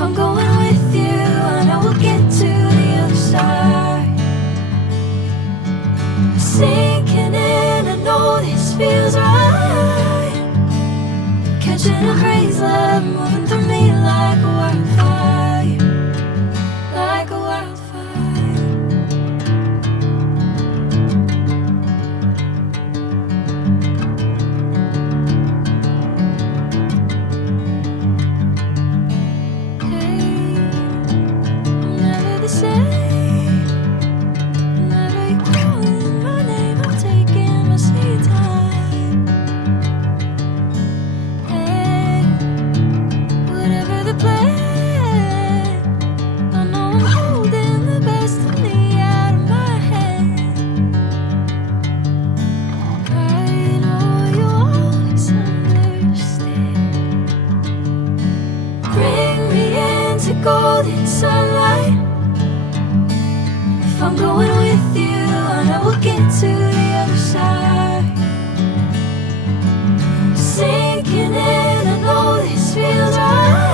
If I'm going with you, I know we'll get to the other side. Sinking in, I know this feels right. Catching a crazy love, moving through me like a wildfire, like a wildfire. Golden sunlight. If I'm going with you, I know we'll get to the other side. Sinking in, I know this feels right.